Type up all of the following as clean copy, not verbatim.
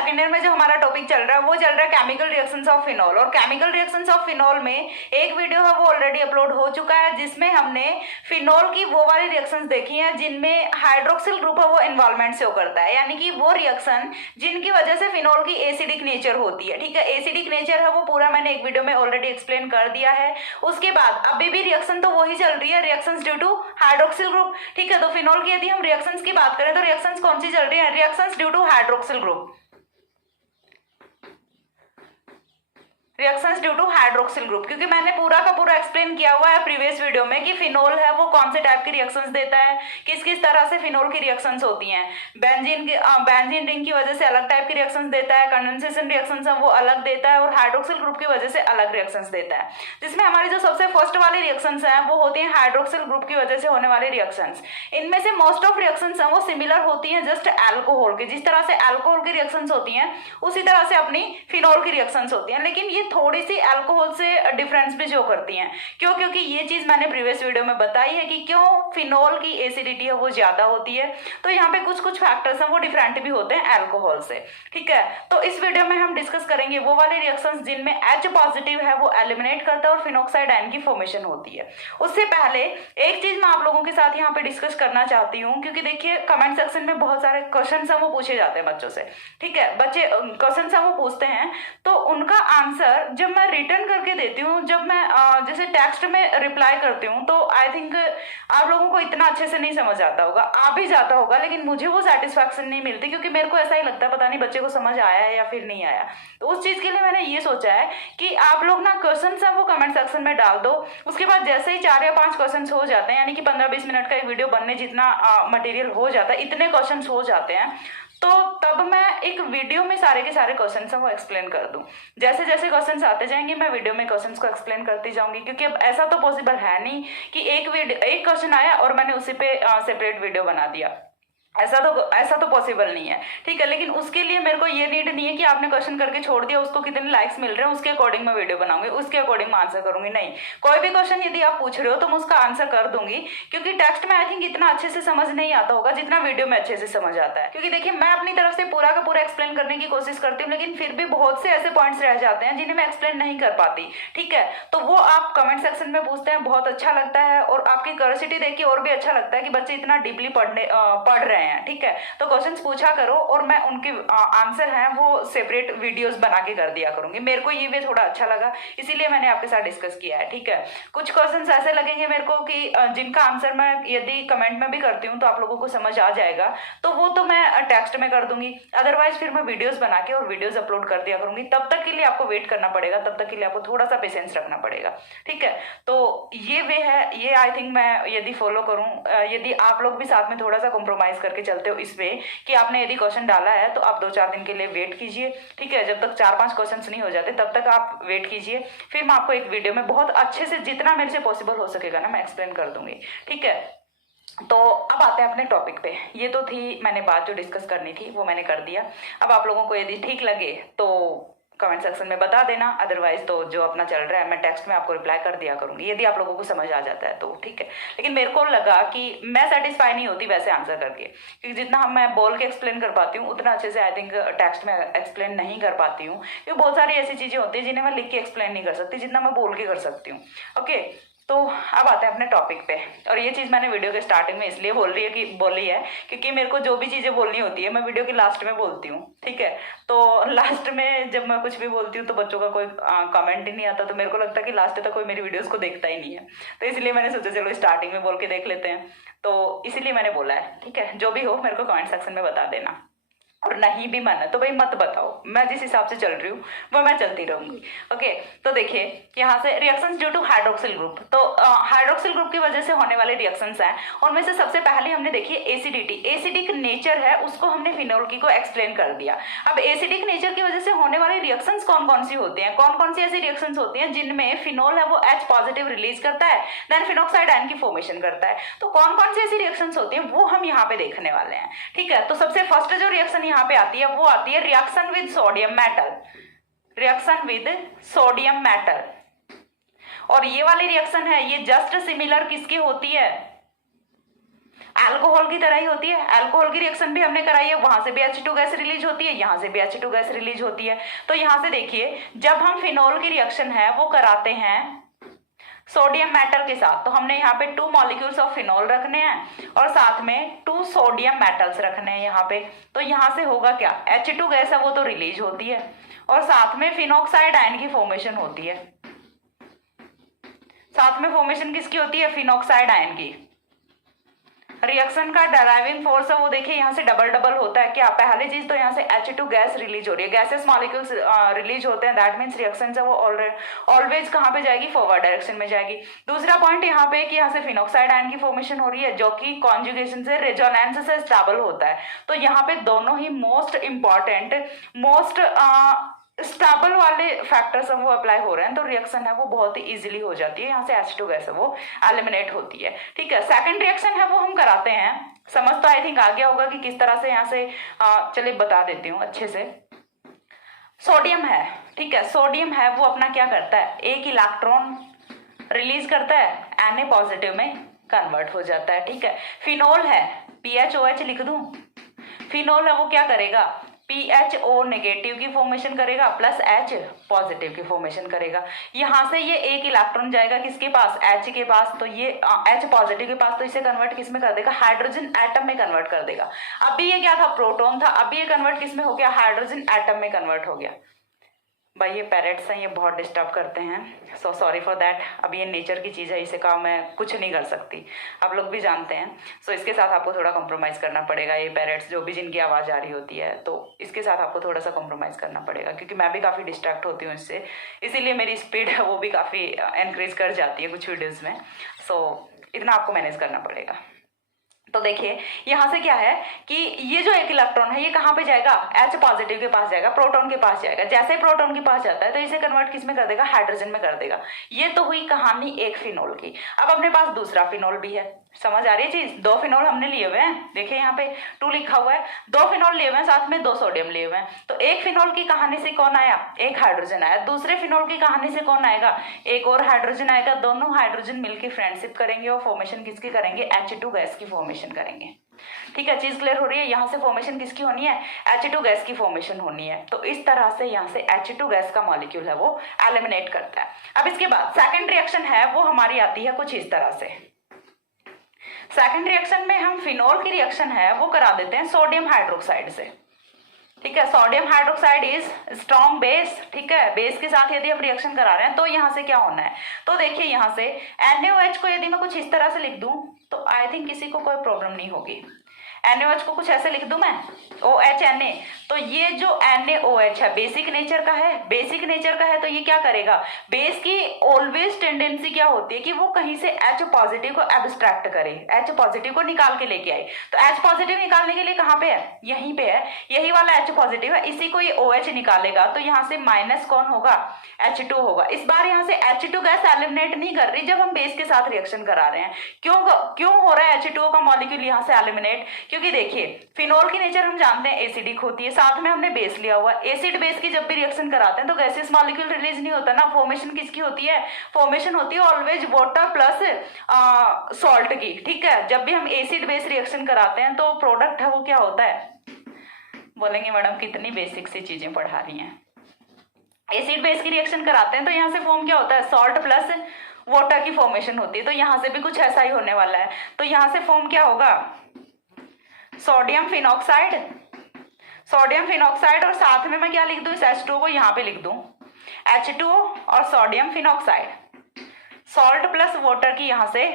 Second year में जो हमारा टॉपिक चल रहा है वो चल रहा है केमिकल रिएक्शंस ऑफ फिनॉल। और केमिकल रिएक्शंस ऑफ फिनॉल में एक वीडियो है वो ऑलरेडी अपलोड हो चुका है, जिसमें हमने फिनॉल की वो वाली रिएक्शंस देखी हैं जिनमें हाइड्रोक्सिल ग्रुप है वो इन्वॉल्वमेंट शो करता है, यानी कि वो रिएक्शन जिनकी वजह से फिनॉल की एसिडिक नेचर होती है। ठीक है, एसिडिक नेचर है वो पूरा मैंने एक वीडियो में ऑलरेडी एक्सप्लेन कर दिया है। उसके बाद अभी भी रिएक्शन तो वही चल रही है, reactions due to hydroxyl group. ठीक है, तो फिनॉल की यदि हम रिएक्शंस की बात करें तो रिएक्शंस कौन सी चल रही है? Reactions due to hydroxyl group, reactions due to hydroxyl group. क्योंकि मैंने पूरा का पूरा एक्सप्लेन किया हुआ है प्रीवियस वीडियो में कि फिनोल है वो कौन से टाइप की रिएक्शंस देता है, किस किस तरह से फिनोल की रिएक्शंस होती हैं। बेंजीन रिंग की वजह से अलग टाइप की रिएक्शंस देता है, कंडेंसेशन रिएक्शंस है वो अलग देता है, और हाइड्रोक्सिल ग्रुप की वजह से अलग रिएक्शंस देता है। जिसमें हमारी जो सबसे फर्स्ट वाली रिएक्शंस है वो होती है हाइड्रोक्सिल ग्रुप की वजह से होने वाली रिएक्शंस। इनमें से मोस्ट ऑफ रिएक्शंस है वो सिमिलर होती है जस्ट एल्कोहल की, जिस तरह से एल्कोहल की रिएक्शंस होती हैं उसी तरह से अपनी फिनोल की रिएक्शंस होती हैं। लेकिन ये थोड़ी सी अल्कोहल से डिफरेंस भी जो करती हैं। क्यों? क्योंकि ये चीज मैंने प्रीवियस वीडियो में बताई है कि क्यों फिनोल की एसिडिटी है वो ज्यादा होती है। तो यहाँ पे कुछ कुछ फैक्टर्स हैं वो डिफरेंट भी होते हैं अल्कोहल से। ठीक है, तो इस वीडियो में हम डिस्कस करेंगे वो वाले रिएक्शंस जिनमें H पॉजिटिव है वो एलिमिनेट करता है और फिनोक्साइड आयन की फॉर्मेशन होती है। उससे पहले एक चीज मैं आप लोगों के साथ यहाँ पे डिस्कस करना चाहती हूँ, क्योंकि देखिए कमेंट सेक्शन में बहुत सारे क्वेश्चन है वो पूछे जाते हैं बच्चों से। ठीक है, बच्चे क्वेश्चन है वो पूछते हैं तो उनका आंसर जब मैं रिटर्न करके देती हूँ, जब मैं जैसे टेक्स्ट में रिप्लाई करती हूँ, तो आई थिंक आप लोगों को इतना अच्छे से नहीं समझ आता होगा, आ भी जाता होगा, लेकिन मुझे वो सेटिस्फैक्शन नहीं मिलती, क्योंकि मेरे को ऐसा ही लगता है पता नहीं बच्चे को समझ आया है या फिर नहीं आया। तो उस चीज के लिए मैंने ये सोचा है कि आप लोग ना क्वेश्चन है वो कमेंट सेक्शन में डाल दो। उसके बाद जैसे ही 4 या 5 क्वेश्चन हो जाते हैं, यानी कि 15-20 मिनट का एक वीडियो बनने जितना मटेरियल हो जाता है, इतने क्वेश्चन हो जाते हैं, तो तब मैं एक वीडियो में सारे के सारे क्वेश्चंस हैं वो एक्सप्लेन कर दूं। जैसे जैसे क्वेश्चंस आते जाएंगे मैं वीडियो में क्वेश्चंस को एक्सप्लेन करती जाऊंगी, क्योंकि अब ऐसा तो पॉसिबल है नहीं कि एक क्वेश्चन आया और मैंने उसी पे सेपरेट वीडियो बना दिया। ऐसा तो पॉसिबल नहीं है। ठीक है, लेकिन उसके लिए मेरे को ये नीड नहीं है कि आपने क्वेश्चन करके छोड़ दिया, उसको कितने लाइक्स मिल रहे हैं उसके अकॉर्डिंग मैं वीडियो बनाऊंगी, उसके अकॉर्डिंग मैं आंसर करूंगी। नहीं, कोई भी क्वेश्चन यदि आप पूछ रहे हो तो मैं उसका आंसर कर दूंगी, क्योंकि टेक्स्ट में आई थिंक इतना अच्छे से समझ नहीं आता होगा जितना वीडियो में अच्छे से समझ आता है। क्योंकि देखिए मैं अपनी तरफ से पूरा का पूरा एक्सप्लेन करने की कोशिश करती हूँ, लेकिन फिर भी बहुत से ऐसे पॉइंट्स रह जाते हैं जिन्हें मैं एक्सप्लेन नहीं कर पाती। ठीक है, तो वो आप कमेंट सेक्शन में पूछते हैं, बहुत अच्छा लगता है, और आपकी क्यूरियोसिटी देख के और भी अच्छा लगता है कि बच्चे इतना डीपली पढ़ रहे हैं। ठीक है, तो क्वेश्चंस पूछा करो और मैं उनके आंसर हैं वो सेपरेट वीडियोस बना के कर दिया करूंगी। मेरे को ये भी थोड़ा अच्छा लगा, इसीलिए मैंने आपके साथ डिस्कस किया है। ठीक है, कुछ क्वेश्चंस ऐसे लगेंगे मेरे को कि जिनका आंसर मैं यदि कमेंट में भी करती हूँ तो आप लोगों को समझ आ जाएगा, तो वो तो मैं टेक्स्ट में कर दूंगी। अदरवाइज फिर मैं वीडियोस बना के और वीडियोस अपलोड कर दिया करूंगी। तब तक के लिए आपको वेट करना पड़ेगा, तब तक के लिए आपको थोड़ा सा पेशेंस रखना पड़ेगा। ठीक है, तो ये वे है, ये आई थिंक मैं यदि फॉलो करूँ, यदि आप लोग भी साथ में थोड़ा सा कॉम्प्रोमाइज करके चलते हो इस पे कि आपने यदि क्वेश्चन डाला है तो आप 2-4 दिन के लिए वेट कीजिए। ठीक है, जब तक 4-5 क्वेश्चंस नहीं हो जाते तब तक आप वेट कीजिए, फिर मैं आपको एक वीडियो में बहुत अच्छे से जितना मेरे से पॉसिबल हो सकेगा ना मैं एक्सप्लेन कर दूंगी। ठीक है, तो अब आते हैं अपने टॉपिक पे। ये तो थी मैंने बात जो डिस्कस करनी थी वो मैंने कर दिया। अब आप लोगों को यदि ठीक लगे तो कमेंट सेक्शन में बता देना, अदरवाइज तो जो अपना चल रहा है मैं टेक्स्ट में आपको रिप्लाई कर दिया करूंगी यदि आप लोगों को समझ आ जाता है तो। ठीक है, लेकिन मेरे को लगा कि मैं सेटिस्फाई नहीं होती वैसे आंसर करके, क्योंकि जितना मैं बोल के एक्सप्लेन कर पाती हूँ उतना अच्छे से आई थिंक टेक्स्ट में एक्सप्लेन नहीं कर पाती हूँ, क्योंकि बहुत सारी ऐसी चीजें होती है जिन्हें मैं लिख के एक्सप्लेन नहीं कर सकती जितना मैं बोल के कर सकती हूँ। ओके, तो अब आते हैं अपने टॉपिक पे। और ये चीज़ मैंने वीडियो के स्टार्टिंग में इसलिए बोली है क्योंकि मेरे को जो भी चीज़ें बोलनी होती है मैं वीडियो के लास्ट में बोलती हूँ। ठीक है, तो लास्ट में जब मैं कुछ भी बोलती हूँ तो बच्चों का कोई कमेंट ही नहीं आता, तो मेरे को लगता है कि लास्ट तक कोई मेरी वीडियोस को देखता ही नहीं है, तो इसलिए मैंने सोचा चलो स्टार्टिंग में बोल के देख लेते हैं, तो इसीलिए मैंने बोला है। ठीक है, जो भी हो मेरे को कमेंट सेक्शन में बता देना, और नहीं भी मन है तो भाई मत बताओ, मैं जिस हिसाब से चल रही हूँ वो मैं चलती रहूंगी। ओके, तो देखिए यहाँ से reactions due to hydroxyl group, तो हाइड्रोक्सिल ग्रुप की वजह से होने वाले रिएक्शंस हैं, उनमें से सबसे पहले हमने देखी एसिडिटी, एसिडिक नेचर है उसको हमने फिनोल की को एक्सप्लेन कर दिया। अब एसिडिक नेचर की वजह से होने वाले रिएक्शंस कौन कौन सी होती हैं, कौन कौन सी ऐसी रिएक्शंस होती हैं जिनमें फिनोल है वो H पॉजिटिव रिलीज करता है, देन फिनोक्साइड आयन की फॉर्मेशन करता है। तो कौन कौन सी ऐसी रिएक्शंस होती हैं वो हम यहाँ पे देखने वाले हैं। ठीक है, तो सबसे फर्स्ट जो रिएक्शन यहाँ पे आती है वो आती है reaction with sodium metal, reaction with sodium metal. और ये वाली रिएक्शन है ये जस्ट सिमिलर किसकी होती है? अल्कोहल की तरह ही होती है। अल्कोहल की रिएक्शन भी हमने कराई है, वहां से भी H2 गैस रिलीज होती है, यहाँ से भी H2 गैस रिलीज होती है। तो यहाँ से देखिए, जब हम फिनोल की रिएक्शन है वो कराते हैं सोडियम मेटल के साथ, तो हमने यहाँ पे 2 मॉलिक्यूल्स ऑफ फिनोल रखने हैं और साथ में 2 सोडियम मेटल्स रखने हैं यहाँ पे। तो यहाँ से होगा क्या, H2 गैस है वो तो रिलीज होती है और साथ में फिनॉक्साइड आयन की फॉर्मेशन होती है। साथ में फॉर्मेशन किसकी होती है, फिनॉक्साइड आयन की। रिएक्शन का ड्राइविंग फोर्स है वो देखिए यहाँ से डबल डबल होता है। क्या, पहली चीज तो यहाँ से H2 गैस रिलीज हो रही है, गैसेस मॉलिक्यूल्स रिलीज होते हैं, दैट मीन्स रिएक्शन है वो ऑलवेज कहाँ पे जाएगी, फॉरवर्ड डायरेक्शन में जाएगी। दूसरा पॉइंट यहाँ पे कि यहाँ से फिनॉक्साइड आयन की फॉर्मेशन हो रही है जो कि कॉन्जुगेशन से रेजोनेंस से स्टेबल होता है। तो यहाँ पे दोनों ही मोस्ट इंपॉर्टेंट मोस्ट स्टेबल वाले फैक्टर्स वो अप्लाई हो रहे हैं, तो रिएक्शन है वो बहुत ही इजीली हो जाती है। यहाँ से H2 गैस है वो एलिमिनेट होती है। ठीक है, सेकंड रिएक्शन है वो हम कराते हैं, समझ तो आई थिंक आ गया होगा कि किस तरह से यहाँ से चलिए बता देती हूँ अच्छे से। सोडियम है, ठीक है, सोडियम है वो अपना क्या करता है, एक इलेक्ट्रॉन रिलीज करता है, Na पॉजिटिव में कन्वर्ट हो जाता है। ठीक है, फिनोल है, PHOH लिख दूं, फिनोल है वो क्या करेगा, PHO नेगेटिव की फॉर्मेशन करेगा प्लस H पॉजिटिव की फॉर्मेशन करेगा। यहाँ से ये एक इलेक्ट्रॉन जाएगा किसके पास, H के पास, तो ये H पॉजिटिव के पास, तो इसे कन्वर्ट किस में कर देगा, हाइड्रोजन एटम में कन्वर्ट कर देगा। अभी ये क्या था, प्रोटॉन था, अभी ये कन्वर्ट किस में हो गया, हाइड्रोजन एटम में कन्वर्ट हो गया। भाई ये पैरेट्स हैं, ये बहुत डिस्टर्ब करते हैं, सो सॉरी फॉर दैट। अब ये नेचर की चीज़ है, इसे का मैं कुछ नहीं कर सकती, आप लोग भी जानते हैं। सो इसके साथ आपको थोड़ा कॉम्प्रोमाइज़ करना पड़ेगा। ये पैरेट्स जो भी जिनकी आवाज़ आ रही होती है, तो इसके साथ आपको थोड़ा सा कॉम्प्रोमाइज़ करना पड़ेगा, क्योंकि मैं भी काफ़ी डिस्ट्रैक्ट होती हूँ इससे, इसीलिए मेरी स्पीड है वो भी काफ़ी एनकरेज कर जाती है कुछ वीडियोज़ में। सो इतना आपको मैनेज करना पड़ेगा। तो देखिए यहाँ से क्या है कि ये जो एक इलेक्ट्रॉन है ये कहाँ पे जाएगा, H पॉजिटिव के पास जाएगा, प्रोटॉन के पास जाएगा। जैसे ही प्रोटॉन के पास जाता है तो इसे कन्वर्ट किस में कर देगा, हाइड्रोजन में कर देगा। ये तो हुई कहानी एक फिनोल की। अब अपने पास दूसरा फिनोल भी है, समझ आ रही है चीज। 2 फिनोल हमने लिए हुए हैं, देखिए यहाँ पे 2 लिखा हुआ है, 2 फिनोल लिए हुए हैं, साथ में 2 सोडियम लिए हुए हैं। तो एक फिनोल की कहानी से कौन आया, एक हाइड्रोजन आया। दूसरे फिनोल की कहानी से कौन आएगा, एक और हाइड्रोजन आएगा। दोनों हाइड्रोजन मिलकर फ्रेंडशिप करेंगे और फॉर्मेशन किसकी करेंगे, H2 गैस की फॉर्मेशन करेंगे। ठीक है, चीज क्लियर हो रही है। यहाँ से फॉर्मेशन किसकी होनी है, H2 गैस की फॉर्मेशन होनी है। तो इस तरह से यहाँ से H2 गैस का मॉलिक्यूल है वो एलिमिनेट करता है। अब इसके बाद सेकंड रिएक्शन है वो हमारी आती है कुछ इस तरह से। सेकंड रिएक्शन में हम फिनोल की रिएक्शन है वो करा देते हैं सोडियम हाइड्रोक्साइड से। ठीक है, sodium hydroxide is strong base. ठीक है, बेस के साथ यदि हम रिएक्शन करा रहे हैं तो यहाँ से क्या होना है, तो देखिए यहाँ से NaOH को यदि मैं कुछ इस तरह से लिख दूं तो आई थिंक किसी को कोई प्रॉब्लम नहीं होगी। NaOH को कुछ ऐसे लिख दूं मैं, OH Na, तो ये जो NaOH है बेसिक नेचर का है, बेसिक नेचर का है, तो ये क्या करेगा, बेस की ऑलवेज टेंडेंसी क्या होती है कि वो कहीं से H पॉजिटिव को एब्स्ट्रैक्ट करे, H पॉजिटिव को निकाल के लेके आए। तो H पॉजिटिव निकालने के लिए कहाँ पे है, यहीं पे है, यही वाला H पॉजिटिव है, इसी को ये OH निकालेगा। तो यहाँ से माइनस कौन होगा, H2 होगा। इस बार यहाँ से H2 गैस एलिमिनेट नहीं कर रही जब हम बेस के साथ रिएक्शन करा रहे हैं। क्यों हो रहा है H2O का मॉलिक्यूल यहाँ से एलिमिनेट, क्योंकि देखिए फिनोल की नेचर हम जानते हैं एसिडिक होती है, साथ में हमने बेस लिया हुआ। एसिड बेस की जब भी रिएक्शन कराते हैं तो गैसेस मॉलिक्यूल रिलीज नहीं होता ना, फॉर्मेशन किसकी होती है, फॉर्मेशन होती है ऑलवेज वाटर प्लस सॉल्ट की। ठीक है, जब भी हम एसिड बेस रिएक्शन कराते हैं तो प्रोडक्ट है वो क्या होता है, बोलेंगे मैडम कितनी बेसिक सी चीजें पढ़ा रही हैं। एसिड बेस की रिएक्शन कराते हैं तो यहाँ से फॉर्म क्या होता है, सॉल्ट प्लस वाटर की फॉर्मेशन होती है। तो यहाँ से भी कुछ ऐसा ही होने वाला है। तो यहाँ से फॉर्म क्या होगा, सोडियम फिनॉक्साइड, सोडियम फिनॉक्साइड, और साथ में मैं क्या लिख दूं, इस H2O को यहाँ पे लिख दूं, H2O और sodium phenoxide, salt plus water की यहाँ से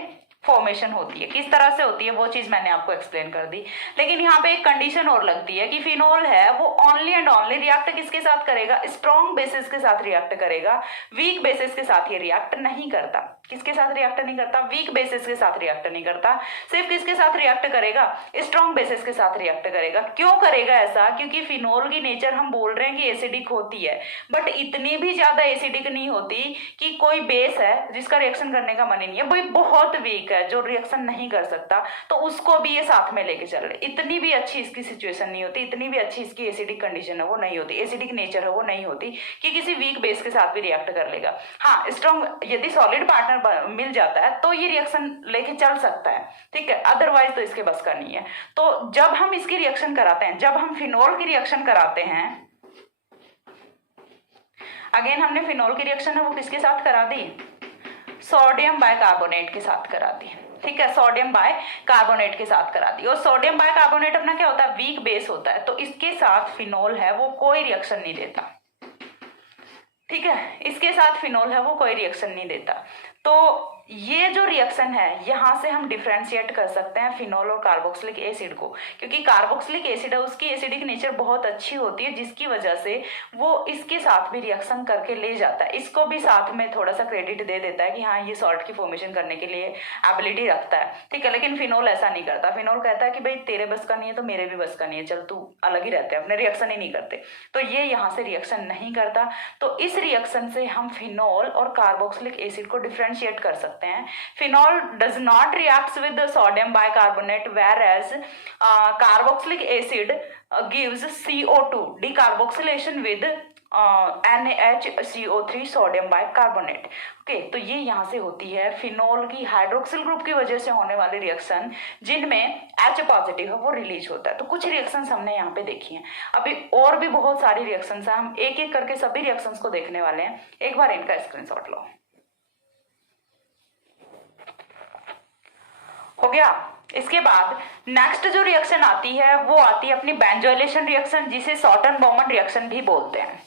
फॉर्मेशन होती है। किस तरह से होती है वो चीज मैंने आपको एक्सप्लेन कर दी। लेकिन यहाँ पे एक कंडीशन और लगती है कि फिनोल है वो ओनली एंड ओनली रिएक्ट किसके साथ करेगा, स्ट्रॉन्ग बेसिस के साथ रिएक्ट करेगा, वीक बेसिस के साथ ये रिएक्ट नहीं करता। किसके साथ रिएक्ट नहीं करता, वीक बेसिस के साथ रिएक्ट नहीं करता। सिर्फ किसके साथ रिएक्ट करेगा, स्ट्रॉन्ग बेसिस के साथ रिएक्ट करेगा। क्यों करेगा ऐसा, क्योंकि फिनोल की नेचर हम बोल रहे हैं कि एसिडिक होती है, बट इतनी भी ज्यादा एसिडिक नहीं होती कि कोई बेस है जिसका रिएक्शन करने का मन ही नहीं है, भाई बहुत वीक है जो रिएक्शन नहीं कर सकता, तो उसको भी ये साथ में लेके चल रहे। इतनी भी अच्छी इसकी सिचुएशन नहीं होती, इतनी भी अच्छी इसकी एसिडिक कंडीशन है वो नहीं होती, एसिडिक नेचर है वो नहीं होती कि किसी वीक बेस के साथ भी रिएक्ट कर लेगा। हाँ, स्ट्रॉन्ग यदि सॉलिड पार्टनर पार्टनर मिल जाता है तो ये रिएक्शन लेके चल सकता है, ठीक है, अदरवाइज तो इसके बस का नहीं है। तो जब हम इसकी रिएक्शन कराते हैं, जब हम फिनोल की रिएक्शन कराते हैं, अगेन हमने फिनोल की रिएक्शन है वो किसके साथ करा दी, सोडियम बाइकार्बोनेट के साथ करा दी, ठीक है, सोडियम बाइकार्बोनेट के साथ करा दी। और सोडियम बाइकार्बोनेट अपना क्या होता है, वीक बेस होता है, तो इसके साथ फिनोल है वो कोई रिएक्शन नहीं देता, ठीक है, इसके साथ फिनोल है वो कोई रिएक्शन नहीं देता। तो ये जो रिएक्शन है यहां से हम डिफ्रेंशिएट कर सकते हैं फिनोल और कार्बोक्सिलिक एसिड को, क्योंकि कार्बोक्सिलिक एसिड है उसकी एसिडिक नेचर बहुत अच्छी होती है, जिसकी वजह से वो इसके साथ भी रिएक्शन करके ले जाता है, इसको भी साथ में थोड़ा सा क्रेडिट दे देता है कि हाँ ये सॉल्ट की फॉर्मेशन करने के लिए एबिलिटी रखता है, ठीक है। लेकिन फिनोल ऐसा नहीं करता, फिनोल कहता है कि भाई तेरे बस का नहीं है तो मेरे भी बस का नहीं है, चल तू अलग ही रहते हैं, अपने रिएक्शन ही नहीं करते, तो ये यहाँ से रिएक्शन नहीं करता। तो इस रिएक्शन से हम फिनोल और कार्बोक्सिलिक एसिड को डिफ्रेंशिएट कर सकते हैं। Phenol does not reacts with sodium bicarbonate, whereas carboxylic acid gives CO2 decarboxylation with NaHCO3 sodium bicarbonate. Okay, तो ये यहाँ से होती है फिनोल की हाइड्रोक्सिल ग्रुप की वजह से होने वाली रिएक्शन, जिनमें H पॉजिटिव है वो रिलीज होता है। तो कुछ रिएक्शंस हमने यहाँ पे देखी हैं, अभी और भी बहुत सारी रिएक्शंस हैं, हम एक एक करके सभी रिएक्शंस को देखने वाले हैं। एक बार इनका स्क्रीनशॉट लो। हो गया। इसके बाद नेक्स्ट जो रिएक्शन आती है वो आती है अपनी बेंजोइलेशन रिएक्शन, जिसे सॉटन बॉमन रिएक्शन भी बोलते हैं।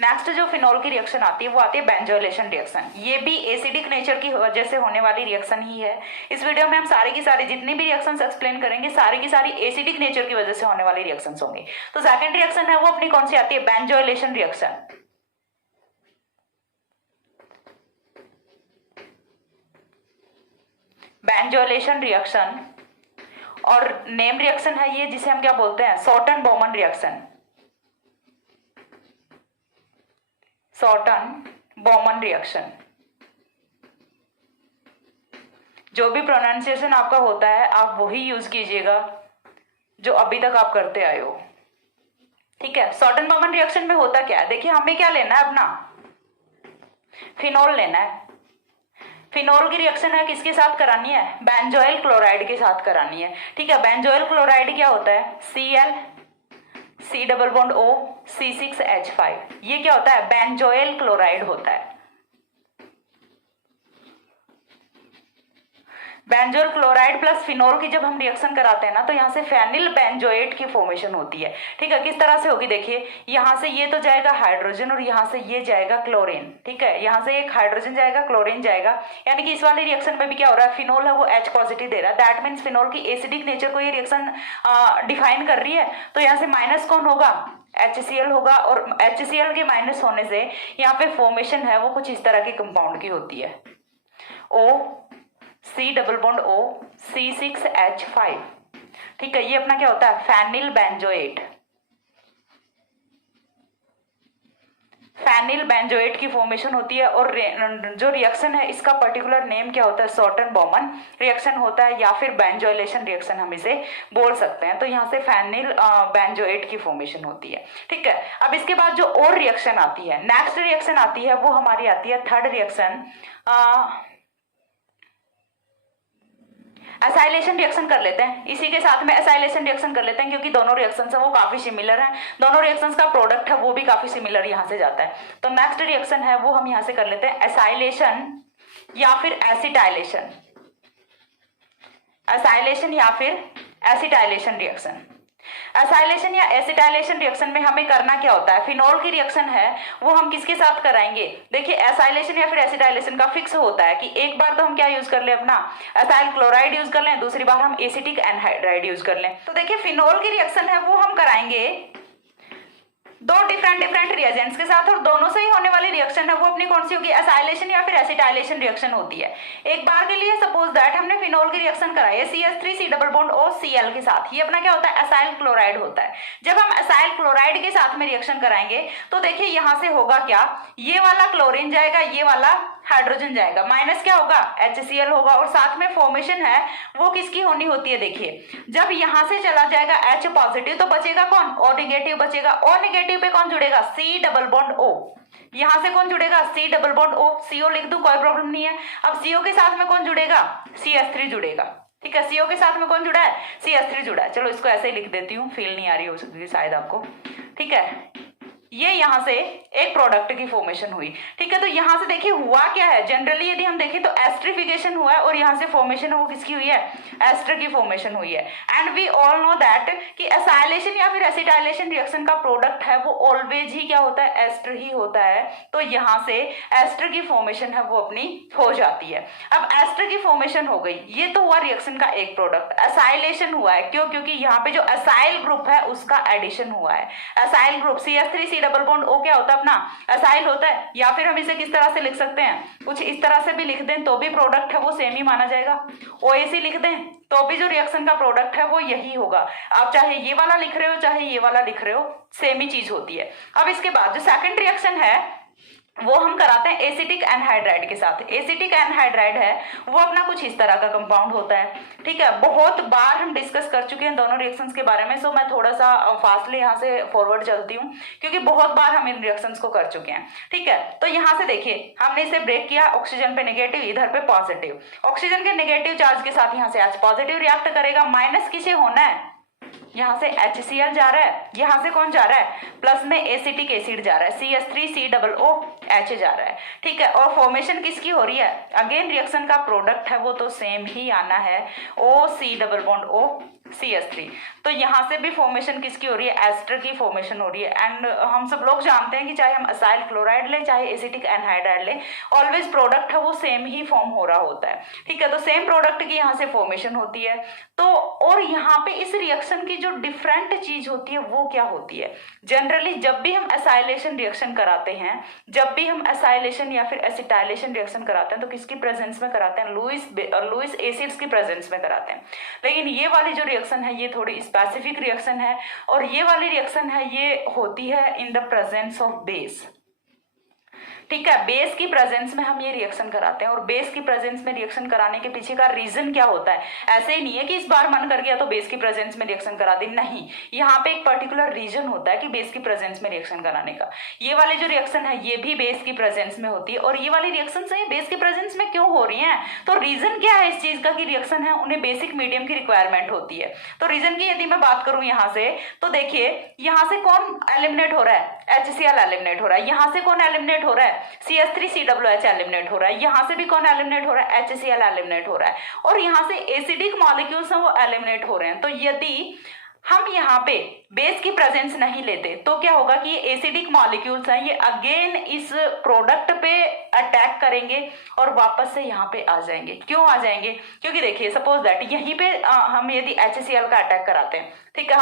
नेक्स्ट जो फिनोल की रिएक्शन आती है वो आती है बेंजोइलेशन रिएक्शन। ये भी एसिडिक नेचर की वजह से होने वाली रिएक्शन ही है। इस वीडियो में हम सारी की सारी जितनी भी रिएक्शंस एक्सप्लेन करेंगे, सारी की सारी एसिडिक नेचर की वजह से होने वाली रिएक्शंस होंगी। तो सेकंड रिएक्शन है वो अपनी कौन सी आती है, बेंजोइलेशन रिएक्शन। बेंजोइलेशन रिएक्शन, और नेम रिएक्शन है ये जिसे हम क्या बोलते हैं, सॉटन बॉमन रिएक्शन। सॉटन बॉमन रिएक्शन, जो भी प्रोनाउंसिएशन आपका होता है आप वही यूज कीजिएगा जो अभी तक आप करते आए हो, ठीक है। सॉटन बॉमन रिएक्शन में होता क्या है, देखिए हमें क्या लेना है, अपना फिनोल लेना है। फिनोल की रिएक्शन है किसके साथ करानी है, बेंजोइल क्लोराइड के साथ करानी है, ठीक है। बेंजोइल क्लोराइड क्या होता है, Cl C double bond O C6H5, ये क्या होता है, बेंजोइल क्लोराइड होता है। बेंजोइल क्लोराइड प्लस फिनोल की जब हम रिएक्शन कराते हैं ना, तो यहाँ से फेनिल बेंजोएट की फॉर्मेशन होती है, ठीक है। किस तरह से होगी, देखिए यहाँ से ये तो जाएगा हाइड्रोजन और यहाँ से ये जाएगा क्लोरीन, ठीक है। यहाँ से एक हाइड्रोजन जाएगा, क्लोरीन जाएगा, यानी कि इस वाले रिएक्शन में भी क्या हो रहा है, फिनोल है वो H पॉजिटिव दे रहा है। दैट मीन्स फिनोल की एसिडिक नेचर को ये रिएक्शन डिफाइन कर रही है। तो यहाँ से माइनस कौन होगा, HCl होगा, और HCl के माइनस होने से यहाँ पे फॉर्मेशन है वो कुछ इस तरह के कंपाउंड की होती है, O C double bond O C6H5, ठीक है। ये अपना क्या होता है, फेनिल बेंजोएट। फेनिल बेंजोएट की फॉर्मेशन होती है, और जो रिएक्शन है इसका पर्टिकुलर नेम क्या होता है, सॉटन बॉमन रिएक्शन होता है, या फिर बेंजोइलेशन रिएक्शन हम इसे बोल सकते हैं। तो यहाँ से फेनिल बेंजोएट की फॉर्मेशन होती है, ठीक है। अब इसके बाद जो और रिएक्शन आती है, नेक्स्ट रिएक्शन आती है वो हमारी आती है थर्ड रिएक्शन, एसाइलेशन रिएक्शन कर लेते हैं। इसी के साथ में एसाइलेशन रिएक्शन कर लेते हैं, क्योंकि दोनों रिएक्शंस है वो काफी सिमिलर हैं, दोनों रिएक्शंस का प्रोडक्ट है वो भी काफी सिमिलर यहाँ से जाता है। तो नेक्स्ट रिएक्शन है वो हम यहाँ से कर लेते हैं एसाइलेशन या फिर एसिटाइलेशन। एसाइलेशन या फिर एसिटाइलेशन रिएक्शन। एसाइलेशन या एसिटाइलेशन रिएक्शन में हमें करना क्या होता है, फिनोल की रिएक्शन है वो हम किसके साथ कराएंगे, देखिए एसाइलेशन या फिर एसिटाइलेशन का फिक्स होता है कि एक बार तो हम क्या यूज कर ले, अपना एसाइल क्लोराइड यूज कर लें, दूसरी बार हम एसिटिक एनहाइड्राइड यूज कर लें। तो देखिए फिनोल की रिएक्शन है वो हम कराएंगे दो डिफरेंट रिएजेंट्स के साथ, और दोनों से ही होने वाली रिएक्शन है वो अपनी कौन सी होगी, एसाइलेशन या फिर एसिटाइलेशन रिएक्शन होती है। एक बार के लिए सपोज दैट हमने फिनोल की रिएक्शन कराई है CH3 C double bond O Cl के साथ, ये अपना क्या होता है, एसाइल क्लोराइड होता है। जब हम एसाइल क्लोराइड के साथ में रिएक्शन कराएंगे तो देखिए यहाँ से होगा क्या, ये वाला क्लोरीन जाएगा, ये वाला हाइड्रोजन जाएगा, माइनस क्या होगा, HCl होगा, और साथ में फॉर्मेशन है वो किसकी होनी होती है, देखिए जब यहां से चला जाएगा H पॉजिटिव तो बचेगा कौन, O नेगेटिव बचेगा, O नेगेटिव पे कौन जुड़ेगा, C डबल बॉन्ड O, यहाँ से कौन जुड़ेगा, C double bond O, CO लिख दूं, कोई प्रॉब्लम नहीं है। अब CO के साथ में कौन जुड़ेगा, CH3 जुड़ेगा। ठीक है, CO के साथ में कौन जुड़ा है, CH3 जुड़ा है। चलो इसको ऐसे ही लिख देती हूँ, फील नहीं आ रही हो सकती है शायद आपको। ठीक है, ये यहाँ से एक प्रोडक्ट की फॉर्मेशन हुई। ठीक है, तो यहाँ से देखिए हुआ क्या है, जनरली यदि हम देखें तो एस्ट्रिफिकेशन हुआ है और यहाँ से फॉर्मेशन है वो किसकी हुई है, एस्टर की फॉर्मेशन हुई है। And we all know that कि एसाइलेशन या फिर एसिटाइलेशन रिएक्शन का प्रोडक्ट है वो ऑलवेज ही क्या होता है, एस्टर ही होता है। तो यहाँ से एस्टर की फॉर्मेशन है वो अपनी हो जाती है। अब एस्टर की फॉर्मेशन हो गई, ये तो हुआ रिएक्शन का एक प्रोडक्ट। एसाइलेशन हुआ है, क्यों, क्योंकि यहाँ पे जो एसाइल ग्रुप है उसका एडिशन हुआ है। Acyl group CH3 C double bond O क्या होता है अपना, एसाइल होता है। या फिर हम इसे किस तरह से लिख सकते हैं, कुछ इस तरह से भी लिख दें तो भी प्रोडक्ट है वो सेम ही माना जाएगा। OAC लिख दें तो भी जो रिएक्शन का प्रोडक्ट है वो यही होगा। आप चाहे ये वाला लिख रहे हो चाहे ये वाला लिख रहे हो, सेम ही चीज होती है। अब इसके बाद जो सेकंड रिएक्शन है वो हम कराते हैं एसिटिक एनहाइड्राइड के साथ। एसिटिक एनहाइड्राइड है वो अपना कुछ इस तरह का कंपाउंड होता है। ठीक है, बहुत बार हम डिस्कस कर चुके हैं दोनों रिएक्शंस के बारे में, सो मैं थोड़ा सा फास्टली यहाँ से फॉरवर्ड चलती हूँ क्योंकि बहुत बार हम इन रिएक्शंस को कर चुके हैं। ठीक है, तो यहाँ से देखिए हमने इसे ब्रेक किया, ऑक्सीजन पे नेगेटिव, इधर पे पॉजिटिव। ऑक्सीजन के नेगेटिव चार्ज के साथ यहाँ से H पॉजिटिव रिएक्ट करेगा। माइनस किसे होना है, यहाँ से HCl जा रहा है, यहाँ से कौन जा रहा है, प्लस में एसिटिक एसिड जा रहा है, CH3 C double O H जा रहा है। ठीक है, और फॉर्मेशन किसकी हो रही है, अगेन रिएक्शन का प्रोडक्ट है वो तो सेम ही आना है, OC double bond O CH3। तो यहाँ से भी फॉर्मेशन किसकी हो रही है, एस्टर की फॉर्मेशन हो रही है। एंड हम सब लोग जानते हैं कि चाहे हम असाइल क्लोराइड लें चाहे एसिटिक एनहाइड्राइड लें, ऑलवेज प्रोडक्ट है वो सेम ही फॉर्म हो रहा होता है। ठीक है, तो सेम प्रोडक्ट की यहाँ से फॉर्मेशन होती है। तो और यहाँ पे इस रिएक्शन की जो डिफरेंट चीज होती है वो क्या होती है, जनरली जब भी हम एसाइलेशन रिएक्शन कराते हैं, जब भी हम एसाइलेशन या फिर एसिटाइलेशन रिएक्शन कराते हैं तो किसकी प्रेजेंस में कराते हैं, लुईस एसिड्स की प्रेजेंस में कराते हैं। लेकिन ये वाली जो रिएक्शन है ये थोड़ी स्पेसिफिक रिएक्शन है, और ये वाली रिएक्शन है ये होती है in the presence of base. ठीक है, बेस की प्रेजेंस में हम ये रिएक्शन कराते हैं। और बेस की प्रेजेंस में रिएक्शन कराने के पीछे का रीजन क्या होता है, ऐसे ही नहीं है कि इस बार मन कर गया तो बेस की प्रेजेंस में रिएक्शन करा दी, नहीं, यहाँ पे एक पर्टिकुलर रीजन होता है कि बेस की प्रेजेंस में रिएक्शन कराने का। ये वाली जो रिएक्शन है ये भी बेस की प्रेजेंस में होती है, और ये वाली रिएक्शन से बेस की प्रेजेंस में क्यों हो रही है, तो रीजन क्या है इस चीज का कि रिएक्शन है उन्हें बेसिक मीडियम की रिक्वायरमेंट होती है। तो रीजन की यदि मैं बात करूं यहाँ से, तो देखिए यहाँ से कौन एलिमिनेट हो रहा है, HCl एलिमिनेट हो रहा है। यहाँ से कौन एलिमिनेट हो रहा है, CH3 COOH एलिमिनेट हो रहा है। यहाँ से भी कौन एलिमिनेट हो रहा है, HCl एलिमिनेट हो रहा है। और यहाँ से एसिडिक मॉलिक्यूल्स हैं वो एलिमिनेट हो रहे हैं। तो यदि हम यहाँ पे बेस की प्रेजेंस नहीं लेते तो क्या होगा कि ये एसिडिक मॉलिक्यूल्स हैं, ये अगेन इस प्रोडक्ट पे अटैक करेंगे और वापस से यहाँ पे आ जाएंगे। क्यों आ जाएंगे, क्योंकि देखिए सपोज दैट यहीं पे हम यदि HCl का अटैक कराते हैं, ठीक है,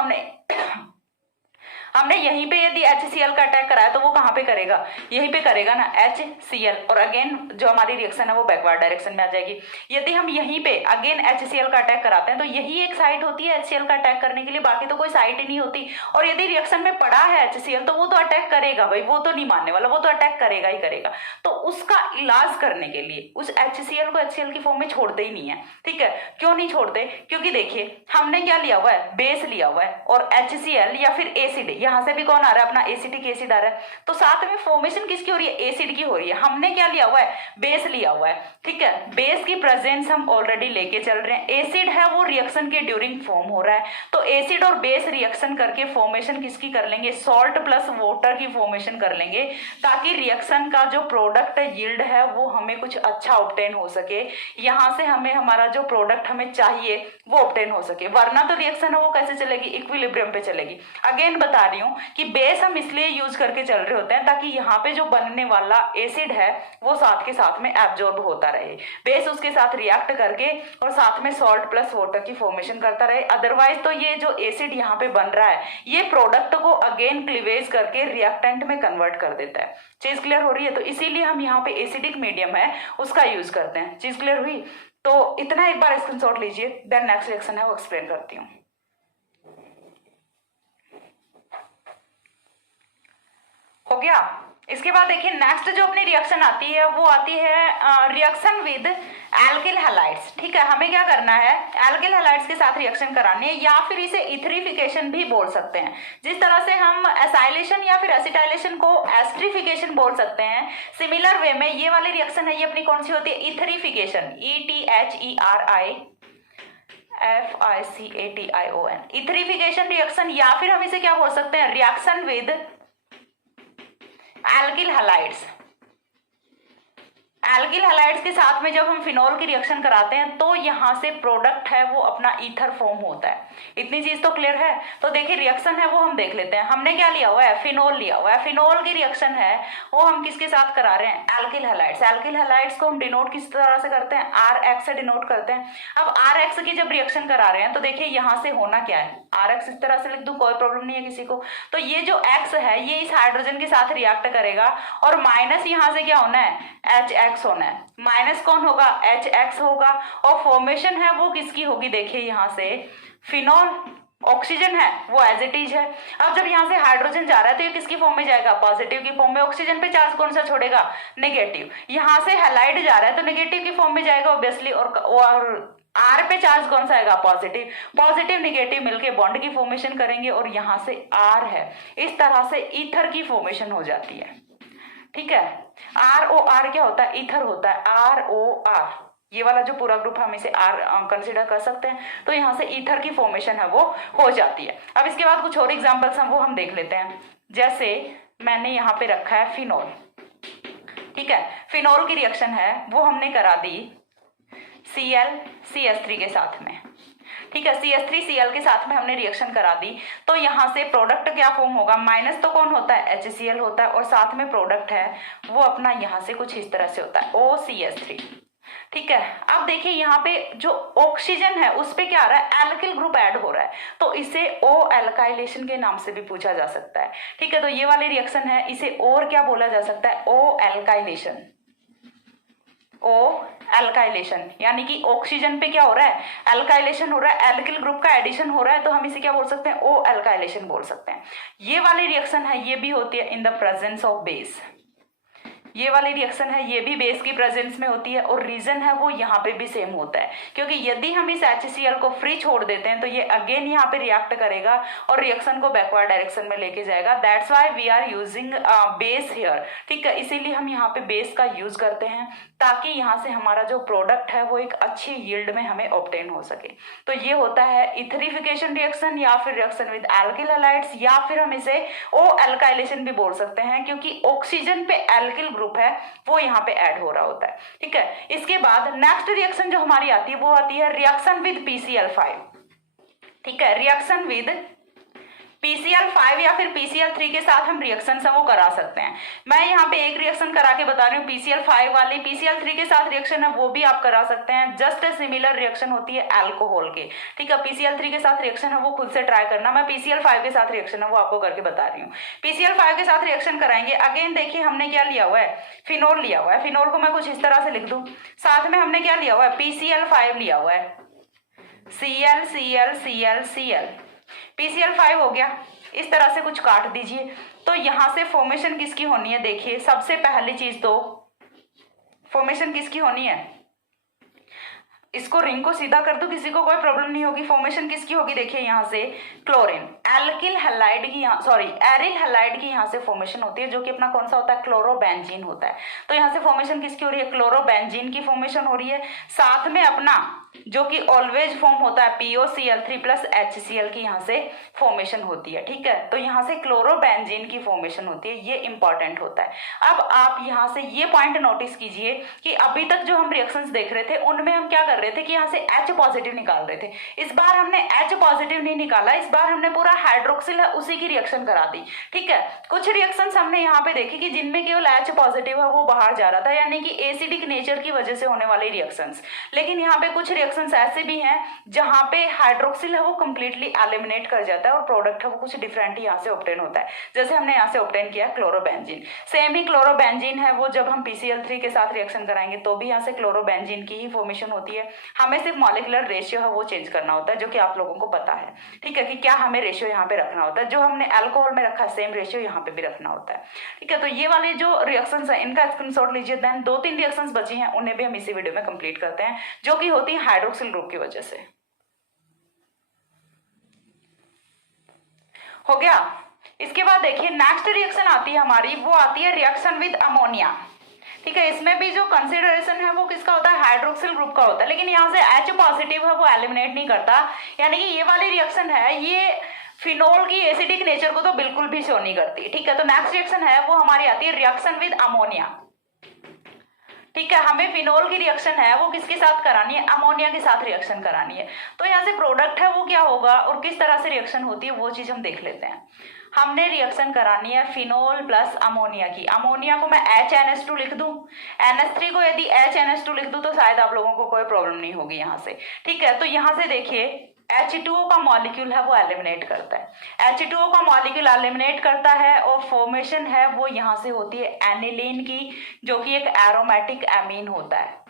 हमने यहीं पे यदि HCl का अटैक कराया तो वो कहाँ पे करेगा, यहीं पे करेगा ना, HCl, और अगेन जो हमारी रिएक्शन है वो बैकवर्ड डायरेक्शन में आ जाएगी। यदि हम यहीं पे अगेन HCl का अटैक कराते हैं तो यही एक साइट होती है HCl का अटैक करने के लिए, बाकी तो कोई साइट ही नहीं होती। और यदि रिएक्शन में पड़ा है HCl तो वो तो अटैक करेगा भाई, वो तो नहीं मानने वाला, वो तो अटैक करेगा ही करेगा। तो उसका इलाज करने के लिए उस HCl को HCl की फॉर्म में छोड़ते ही नहीं है। ठीक है, क्यों नहीं छोड़ते, क्योंकि देखिए हमने क्या लिया हुआ है, बेस लिया हुआ है, और HCl या फिर एसिड, यहाँ से भी कौन आ रहा है, अपना एसिटिक एसिड आ रहा है। तो साथ में फॉर्मेशन किसकी हो रही है, एसिड की हो रही है। हमने क्या लिया हुआ है, बेस लिया हुआ है। ठीक है, बेस की प्रेजेंस हम ऑलरेडी लेके चल रहे हैं, एसिड है वो रिएक्शन के ड्यूरिंग फॉर्म हो रहा है। तो एसिड और बेस रिएक्शन करके फॉर्मेशन किसकी कर लेंगे, सॉल्ट प्लस वाटर की फॉर्मेशन कर लेंगे, ताकि रिएक्शन का जो प्रोडक्ट यील्ड है वो हमें कुछ अच्छा ऑब्टेन हो सके, यहाँ से हमें हमारा जो प्रोडक्ट हमें चाहिए वो ऑब्टेन हो सके। वरना तो रिएक्शन है वो कैसे चलेगी, इक्विलिब्रियम पे चलेगी। अगेन बता रही हूँ कि बेस हम इसलिए यूज करके चल रहे होते हैं ताकि यहाँ पे जो बनने वाला एसिड है वो साथ के साथ में एब्जॉर्ब होता रहे, बेस उसके साथ रिएक्ट करके और साथ में सॉल्ट प्लस वाटर की फॉर्मेशन करता रहे। अदरवाइज तो ये जो एसिड यहाँ पे बन रहा है ये प्रोडक्ट को अगेन क्लीवेज करके रिएक्टेंट में कन्वर्ट कर देता है। चीज क्लियर हो रही है, तो इसीलिए हम यहाँ पे एसिडिक मीडियम है उसका यूज करते हैं। चीज क्लियर हुई, तो इतना एक बार स्क्रीनशॉट लीजिए, देन नेक्स्ट रिएक्शन है वो एक्सप्लेन करती हूँ। हो गया, इसके बाद देखिए नेक्स्ट जो अपनी रिएक्शन आती है वो आती है रिएक्शन विद एल्किल हैलाइड्स। ठीक है, हमें क्या करना है, एल्किल हैलाइड्स के साथ रिएक्शन करानी है, या फिर इसे इथरिफिकेशन भी बोल सकते हैं। जिस तरह से हम एसाइलेशन या फिर एसिटाइलेशन को एस्ट्रिफिकेशन बोल सकते हैं, सिमिलर वे में ये वाली रिएक्शन है, ये अपनी कौन सी होती है, इथरिफिकेशन, ETHERIFICATION, इथरिफिकेशन रिएक्शन, या फिर हम इसे क्या बोल सकते हैं, reaction with alkyl halides. Alkyl halides के साथ में जब हम फिनोल की रिएक्शन कराते हैं तो यहाँ से प्रोडक्ट है वो अपना ईथर फॉर्म होता है। इतनी चीज तो क्लियर है। तो देखिए रिएक्शन है वो हम देख लेते हैं। हमने क्या लिया हुआ है, फिनोल लिया हुआ है। फिनोल की रिएक्शन है वो हम किसके साथ करा रहे हैं, एल्किल हैलाइड्स। एल्किल हैलाइड्स को हम डिनोट किस तरह से करते हैं, RX से डिनोट करते हैं। अब RX की जब रिएक्शन करा रहे हैं तो देखिए यहाँ से होना क्या है, RX इस तरह से लिख दूं, कोई प्रॉब्लम नहीं है किसी को। तो ये जो X है ये इस हाइड्रोजन के साथ रिएक्ट करेगा और माइनस यहाँ से क्या होना है, HX होना है। माइनस कौन होगा, HX होगा। और फॉर्मेशन है वो किसकी होगी, देखिए यहाँ से फिनोल, ऑक्सीजन है वो एज इट इज है। अब जब यहाँ से हाइड्रोजन जा रहा है तो ये किसकी फॉर्म में जाएगा, पॉजिटिव की फॉर्म में। ऑक्सीजन पे चार्ज कौन सा छोड़ेगा, नेगेटिव। यहाँ से हैलाइड जा रहा है तो नेगेटिव की फॉर्म में जाएगा ऑब्वियसली, और R पे चार्ज कौन सा आएगा, पॉजिटिव। पॉजिटिव निगेटिव मिलके बॉन्ड की फॉर्मेशन करेंगे और यहाँ से R है। इस तरह से ईथर की फॉर्मेशन हो जाती है। ठीक है, ROR क्या होता है, ईथर होता है, ROR। ये वाला जो पूरा ग्रुप हम इसे R कंसिडर कर सकते हैं। तो यहाँ से ईथर की फॉर्मेशन है वो हो जाती है। अब इसके बाद कुछ और एग्जांपल्स हम देख लेते हैं। जैसे मैंने यहाँ पे रखा है फिनोल। ठीक है, फिनोल की रिएक्शन है वो हमने करा दी ClCH3 के साथ में। ठीक है, CH3Cl के साथ में हमने रिएक्शन करा दी तो यहाँ से प्रोडक्ट क्या फॉर्म होगा, माइनस तो कौन होता है, HCl होता है, और साथ में प्रोडक्ट है वो अपना यहाँ से कुछ इस तरह से होता है, OCH3। ठीक है, अब देखिए यहाँ पे जो ऑक्सीजन है उस पे क्या आ रहा है, एल्किल ग्रुप ऐड हो रहा है, तो इसे O एल्काइलेशन के नाम से भी पूछा जा सकता है। ठीक है, तो ये वाली रिएक्शन है, इसे और क्या बोला जा सकता है, O एल्काइलेशन। O एल्काइलेशन यानी कि ऑक्सीजन पे क्या हो रहा है, एल्काइलेशन हो रहा है, एल्किल ग्रुप का एडिशन हो रहा है, तो हम इसे क्या बोल सकते हैं, O एल्काइलेशन बोल सकते हैं। ये वाली रिएक्शन है ये भी होती है in the presence of base. ये वाली रिएक्शन है ये भी बेस की प्रेजेंस में होती है, और रीजन है वो यहाँ पे भी सेम होता है, क्योंकि यदि हम इस HCl को फ्री छोड़ देते हैं तो ये अगेन यहाँ पे रिएक्ट करेगा और रिएक्शन को बैकवर्ड डायरेक्शन में लेके जाएगा। That's why we are using base here. ठीक है, इसीलिए हम यहाँ पे बेस का यूज करते हैं ताकि यहाँ से हमारा जो प्रोडक्ट है वो एक अच्छी यील्ड में हमें ऑब्टेन हो सके। तो ये होता है इथरिफिकेशन रिएक्शन या फिर रिएक्शन विद एल्किल हैलाइड्स, या फिर हम इसे O एल्काइलेशन भी बोल सकते हैं, क्योंकि ऑक्सीजन पे एल्किल ग्रुप है वो यहाँ पे ऐड हो रहा होता है। ठीक है, इसके बाद नेक्स्ट रिएक्शन जो हमारी आती है वो आती है रिएक्शन विद PCl5। ठीक है, रिएक्शन विद PCl5 या फिर PCl3 के साथ हम रिएक्शन वो करा सकते हैं। मैं यहाँ पे एक रिएक्शन करा के बता रही हूँ PCl5 वाली। PCl3 के साथ रिएक्शन है वो भी आप करा सकते हैं, जस्ट सिमिलर रिएक्शन होती है अल्कोहल के। ठीक है, PCl3 के साथ रिएक्शन है वो खुद से ट्राई करना, मैं PCl5 के साथ रिएक्शन है वो आपको करके बता रही हूँ। PCl5 के साथ रिएक्शन कराएंगे, अगेन देखिए हमने क्या लिया हुआ है, फिनोल लिया हुआ है। फिनोल को मैं कुछ इस तरह से लिख दूं, साथ में हमने क्या लिया हुआ है, PCl5 लिया हुआ है, Cl PCl5 हो गया। इस तरह से कुछ काट दीजिए। तो यहां से फॉर्मेशन किसकी होनी है, देखिए सबसे पहली चीज तो फॉर्मेशन किसकी होनी है, इसको रिंग को सीधा कर दो, किसी को कोई प्रॉब्लम नहीं होगी। फॉर्मेशन किसकी होगी, देखिए यहाँ से क्लोरीन एल्किल हैलाइड की, एरिल हैलाइड की यहाँ से फॉर्मेशन होती है, जो कि अपना कौन सा होता है, क्लोरोबेंजीन होता है। तो यहाँ से फॉर्मेशन किसकी हो रही है, क्लोरोबेंजीन की फॉर्मेशन हो रही है। साथ में अपना जो कि ऑलवेज फॉर्म होता है POCl3 प्लस HCl की यहाँ से फॉर्मेशन होती है। ठीक है, तो यहाँ से क्लोरोबेंजीन की फॉर्मेशन होती है, ये इंपॉर्टेंट होता है। अब आप यहाँ से ये पॉइंट नोटिस कीजिए कि अभी तक जो हम रिएक्शंस देख रहे थे उनमें हम क्या कर रहे थे कि यहाँ से H पॉजिटिव निकाल रहे थे। इस बार हमने H पॉजिटिव नहीं निकाला, इस बार हमने पूरा हाइड्रोक्सिल है उसी की रिएक्शन करा दी। ठीक है, कुछ रिएक्शंस हमने यहाँ पे देखी कि जिनमें केवल H पॉजिटिव है वो बाहर जा रहा था, यानी कि एसिडिक नेचर की वजह से होने वाली रिएक्शंस। लेकिन यहाँ पे कुछ रिएक्शंस ऐसे भी हैं जहां पे हाइड्रोक्सिल है वो कंप्लीटली एलिमिनेट कर जाता है और प्रोडक्ट है वो कुछ डिफरेंट यहाँ से ऑब्टेन होता है, जैसे हमने यहाँ से ऑब्टेन किया क्लोरोबेंजीन। सेम ही क्लोरोबेंजीन है वो जब हम PCl3 के साथ रिएक्शन कराएंगे तो भी यहाँ से क्लोरोबेंजीन की ही फॉर्मेशन होती है। हमें सिर्फ मॉलिक्यूलर रेशियो है वो चेंज करना होता है, जो कि आप लोगों को पता है, ठीक है, कि क्या हमें रेशियो यहाँ पे रखना होता है। जो हमने अल्कोहल में रखा है सेम रेशियो यहाँ पे भी रखना होता है, ठीक है। तो ये वाले जो रिएक्शंस है इनका स्क्रीनशॉट लीजिए। देन 2-3 रिएक्शंस बची हैं उन्हें भी हम इसी वीडियो में कंप्लीट करते हैं, जो कि होती है हाइड्रोक्सिल ग्रुप की वजह से। हो गया। इसके बाद देखिए नेक्स्ट रिएक्शन आती है हमारी, वो आती है रिएक्शन विद अमोनिया, ठीक है। इसमें भी जो कंसिडरेशन है वो किसका होता है, हाइड्रोक्सिल ग्रुप का होता है, लेकिन यहाँ से H पॉजिटिव है वो एलिमिनेट नहीं करता, यानी कि ये वाली रिएक्शन है ये फिनोल की एसिडिक नेचर को तो बिल्कुल भी शो नहीं करती, ठीक है। तो नेक्स्ट रिएक्शन है वो हमारी आती है रिएक्शन विद अमोनिया, ठीक है। हमें फिनोल की रिएक्शन है वो किसके साथ करानी है, अमोनिया के साथ रिएक्शन करानी है। तो यहाँ से प्रोडक्ट है वो क्या होगा और किस तरह से रिएक्शन होती है वो चीज हम देख लेते हैं। हमने रिएक्शन करानी है फिनोल प्लस अमोनिया की। अमोनिया को मैं HNH2 लिख दूं, NH3 को यदि HNH2 लिख दूं तो शायद आप लोगों को कोई प्रॉब्लम नहीं होगी यहाँ से, ठीक है। तो यहाँ से देखिए H2O का मॉलिक्यूल है वो एलिमिनेट करता है, H2O का मॉलिक्यूल एलिमिनेट करता है और फॉर्मेशन है वो यहाँ से होती है एनिलीन की, जो कि एक एरोमेटिक एमीन होता है।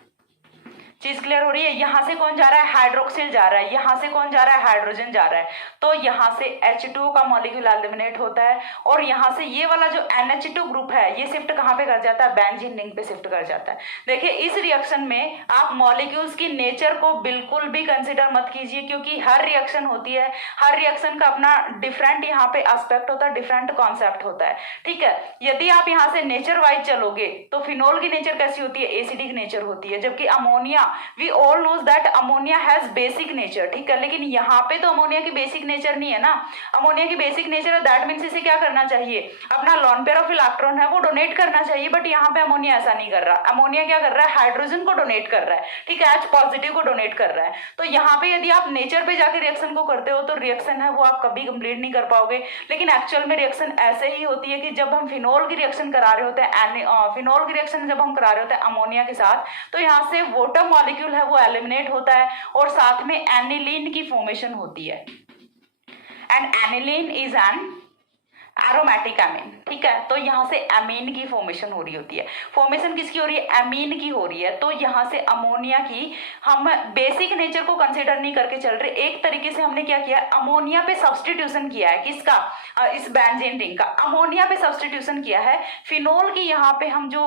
चीज क्लियर हो रही है। यहाँ से कौन जा रहा है, हाइड्रोक्सिल जा रहा है, यहाँ से कौन जा रहा है, हाइड्रोजन जा रहा है। तो यहाँ से H2O का मॉलिक्यूल एलिमिनेट होता है और यहाँ से ये वाला जो NH2 ग्रुप है ये शिफ्ट कहाँ पे कर जाता है, बेंजीन रिंग पे शिफ्ट कर जाता है। देखिए इस रिएक्शन में आप मॉलिक्यूल्स की नेचर को बिल्कुल भी कंसिडर मत कीजिए, क्योंकि हर रिएक्शन होती है, हर रिएक्शन का अपना डिफरेंट यहाँ पे एस्पेक्ट होता है, डिफरेंट कॉन्सेप्ट होता है, ठीक है। यदि आप यहाँ से नेचर वाइज चलोगे तो फिनोल की नेचर कैसी होती है, एसिडिक नेचर होती है, जबकि ammonia we all knows that ammonia has basic nature, ठीक है। लेकिन यहाँ पे तो अमोनिया की बेसिक नेचर नहीं है ना, अमोनिया की बेसिक नेचर है, दैट मीन्स इसे क्या करना चाहिए, अपना लॉन पेयर ऑफ इलेक्ट्रॉन है वो डोनेट करना चाहिए, बट यहाँ पे अमोनिया ऐसा नहीं कर रहा। अमोनिया क्या कर रहा है, हाइड्रोजन को डोनेट कर रहा है, ठीक है, H पॉजिटिव को डोनेट कर रहा है। तो यहाँ पे यदि आप नेचर पे जाके रिएक्शन को करते हो तो रिएक्शन है वो आप कभी कंप्लीट नहीं कर पाओगे। लेकिन एक्चुअल में रिएक्शन ऐसे ही होती है कि जब हम फिनोल की रिएक्शन करा रहे होते हैं, फिनोल की रिएक्शन जब हम करा रहे होते हैं अमोनिया के साथ, तो यहाँ से वाटर मॉलिक्यूल है वो एलिमिनेट होता है और साथ में एनिलीन की फॉर्मेशन होती है। And aniline is an aromatic amine, ठीक है। तो यहाँ से अमीन की फॉर्मेशन हो रही होती है। फॉर्मेशन किसकी हो रही है, अमीन की हो रही है। तो यहाँ से अमोनिया की हम बेसिक नेचर को कंसीडर नहीं करके चल रहे, एक तरीके से हमने क्या किया, अमोनिया पे सब्सटीट्यूशन किया है, किसका, इस बेंजीन रिंग का अमोनिया पे सब्सटीट्यूशन किया है। फिनोल की यहाँ पे हम जो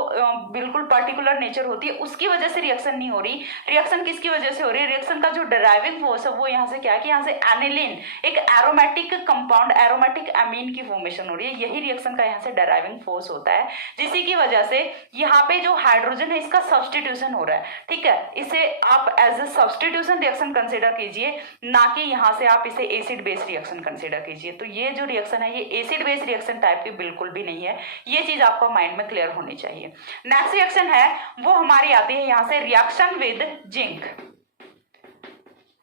बिल्कुल पर्टिकुलर नेचर होती है उसकी वजह से रिएक्शन नहीं हो रही। रिएक्शन किसकी वजह से हो रही है, रिएक्शन का जो डराइविंग फोर्स है वो यहाँ से क्या है कि यहाँ से एनिलीन एक एरोमेटिक कंपाउंड, एरोमेटिक अमीन की फॉर्मेशन हो रही है। यही रिएक्शन का यहाँ से डराइविंग फोर्स होता है, जिसी की वजह से यहाँ पे जो हाइड्रोजन है इसका सब्सटीट्यूशन हो रहा है, ठीक है। इसे आप as a substitution reaction consider कीजिए, ना कि यहाँ से आप इसे एसिड बेस रिएक्शन कंसीडर कीजिए। तो ये जो रिएक्शन है ये एसिड बेस रिएक्शन टाइप की बिल्कुल भी नहीं है, ये चीज आपको माइंड में क्लियर होनी चाहिए। नेक्स्ट रिएक्शन है वो हमारी आती है यहाँ से reaction with zinc,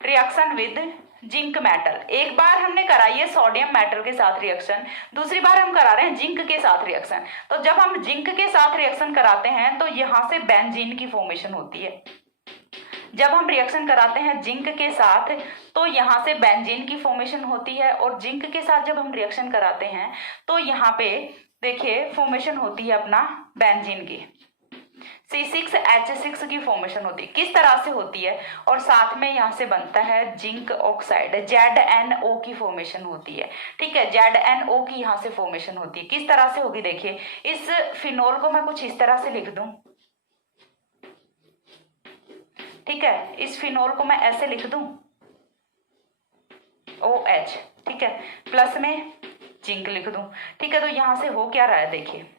reaction with zinc metal. एक बार हमने कराई है सोडियम मेटल के साथ रिएक्शन, दूसरी बार हम करा रहे हैं जिंक के साथ रिएक्शन। तो जब हम जिंक के साथ रिएक्शन कराते हैं तो यहाँ से बेंजीन की फॉर्मेशन होती है। जब हम रिएक्शन कराते हैं जिंक के साथ तो यहाँ से बेंजीन की फॉर्मेशन होती है, और जिंक के साथ जब हम रिएक्शन कराते हैं तो यहाँ पे देखिए फॉर्मेशन होती है अपना बेंजीन की, C6H6 की फॉर्मेशन होती है। किस तरह से होती है, और साथ में यहाँ से बनता है जिंक ऑक्साइड, ZnO की फॉर्मेशन होती है, ठीक है। ZnO की यहाँ से फॉर्मेशन होती है। किस तरह से होगी, देखिए इस फिनोल को मैं कुछ इस तरह से लिख दूं, ठीक है, इस फिनोल को मैं ऐसे लिख दूं OH, ठीक है, प्लस में जिंक लिख दूं, ठीक है। तो यहाँ से हो क्या रहा है, देखिए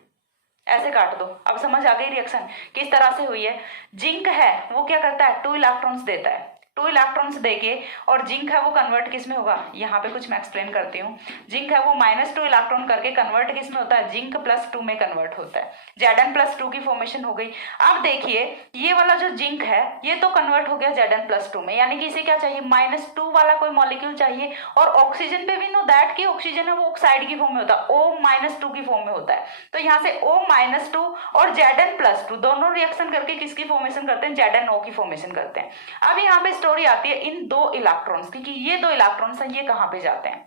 ऐसे काट दो, अब समझ आ गई रिएक्शन किस तरह से हुई है। जिंक है वो क्या करता है, 2 इलेक्ट्रॉन्स देता है, 2 इलेक्ट्रॉन्स देके, और जिंक है वो कन्वर्ट किस में होगा, यहाँ पे कुछ मैं एक्सप्लेन करती हूँ। जिंक है वो -2 इलेक्ट्रॉन करके कन्वर्ट किस में होता है, जिंक +2 में कन्वर्ट होता है, Zn+2 की फॉर्मेशन हो गई। अब देखिए ये वाला जो जिंक है ये तो कन्वर्ट हो गया Zn+2 में, यानी कि इसे क्या चाहिए, -2 वाला कोई मॉलिक्यूल चाहिए। और ऑक्सीजन पे भी नो दैट कि ऑक्सीजन है वो ऑक्साइड की फॉर्म में होता है, O-2 की फॉर्म में होता है। तो यहाँ से O-2 और Zn+2 दोनों रिएक्शन करके किसकी फॉर्मेशन करते हैं, ZnO की फॉर्मेशन करते हैं। अब यहाँ पे स्टोरी आती है इन 2 इलेक्ट्रॉन्स की, कि ये 2 इलेक्ट्रॉन्स हैं, ये कहाँ पे जाते हैं।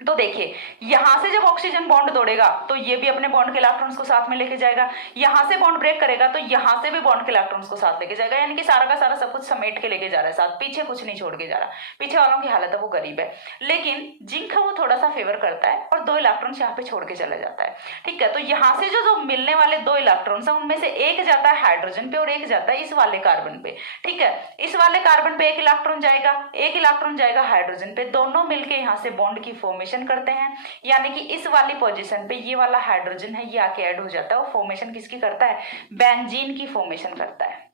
तो देखिए यहां से जब ऑक्सीजन बॉन्ड तोड़ेगा तो ये भी अपने बॉन्ड के इलेक्ट्रॉन्स को साथ में लेके जाएगा, यहां से बॉन्ड ब्रेक करेगा तो यहां से भी बॉन्ड के इलेक्ट्रॉन्स को साथ लेके जाएगा, यानी कि सारा का सारा सब कुछ समेट के लेके जा रहा है साथ, पीछे कुछ नहीं छोड़ के जा रहा। पीछे वालों की हालत है वो गरीब है, लेकिन जिंक है वो थोड़ा सा फेवर करता है और 2 इलेक्ट्रॉन्स यहाँ पे छोड़ के चला जाता है। ठीक है, तो यहां से जो मिलने वाले 2 इलेक्ट्रॉन्स है उनमें से एक जाता है हाइड्रोजन पे और एक जाता है इस वाले कार्बन पे। ठीक है, इस वाले कार्बन पे एक इलेक्ट्रॉन जाएगा, एक इलेक्ट्रॉन जाएगा हाइड्रोजन पे, दोनों मिलके यहाँ से बॉन्ड की फॉर्मेशन करते हैं, यानी कि इस वाली पोजीशन पे ये वाला हाइड्रोजन है ये आके ऐड हो जाता है और फॉर्मेशन किसकी करता है, बेंजीन की फॉर्मेशन करता है।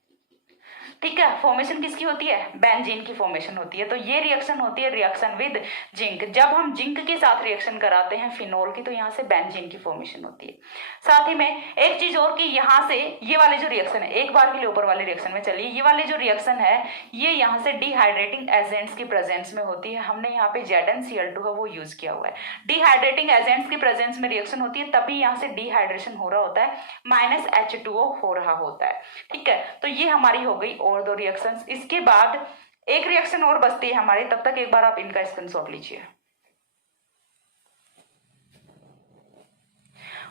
ठीक है, फॉर्मेशन किसकी होती है, बेंजीन की फॉर्मेशन होती है। तो ये रिएक्शन होती है रिएक्शन विद जिंक। जब हम जिंक के साथ रिएक्शन कराते हैं फिनोल की तो यहाँ से बेंजीन की फॉर्मेशन होती है। साथ ही में एक चीज और कि यहाँ से ये वाले जो रिएक्शन है, एक बार के लिए ऊपर वाले रिएक्शन में चलिए, ये वाले जो रिएक्शन है ये यहाँ से डिहाइड्रेटिंग एजेंट्स की प्रेजेंस में होती है। हमने यहाँ पे ZnCl2 है वो यूज किया हुआ है। डिहाइड्रेटिंग एजेंट्स की प्रेजेंस में रिएक्शन होती है तभी यहाँ से डिहाइड्रेशन हो रहा होता है, -H2O हो रहा होता है। ठीक है, तो ये हमारी हो गई और 2 रिएक्शंस। इसके बाद एक रिएक्शन और बचती है हमारी, तब तक एक बार आप इनका स्क्रीनशॉट लीजिए।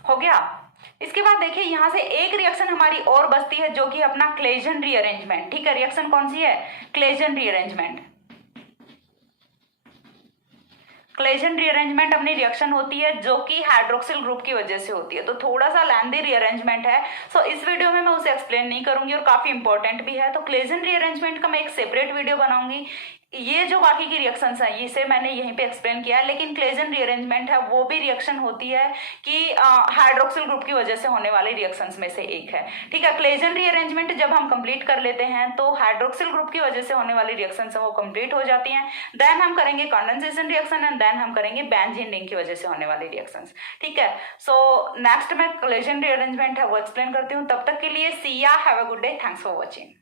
हो गया। इसके बाद देखिए यहां से एक रिएक्शन हमारी और बचती है जो कि अपना क्लेजन रीअरेंजमेंट। ठीक है, रिएक्शन कौन सी है, क्लेजन रीअरेंजमेंट। क्लेजन रीअरेंजमेंट अपनी रिएक्शन होती है जो कि हाइड्रोक्सिल ग्रुप की वजह से होती है, तो थोड़ा सा लेंथी रीअरेंजमेंट है, सो इस वीडियो में मैं उसे एक्सप्लेन नहीं करूंगी और काफी इंपॉर्टेंट भी है। तो क्लेजन रीअरेंजमेंट का मैं एक सेपरेट वीडियो बनाऊंगी। ये जो बाकी की रिएक्शंस हैं इसे मैंने यहीं पे एक्सप्लेन किया है, लेकिन क्लेजन रीअरेंजमेंट है वो भी रिएक्शन होती है कि हाइड्रोक्सिल ग्रुप की वजह से होने वाले रिएक्शंस में से एक है। ठीक है, क्लेजन रीअरेंजमेंट जब हम कंप्लीट कर लेते हैं तो हाइड्रोक्सिल ग्रुप की वजह से होने वाली रिएक्शंस है वो कंप्लीट हो जाती हैं। देन हम करेंगे कंडेंसेशन रिएक्शन एंड देन हम करेंगे बेंजीन रिंग की वजह से होने वाली रिएक्शंस। ठीक है, सो नेक्स्ट मैं क्लेजन रीअरेंजमेंट है वो एक्सप्लेन करती हूँ। तब तक के लिए सी या, have a good day, thanks for watching.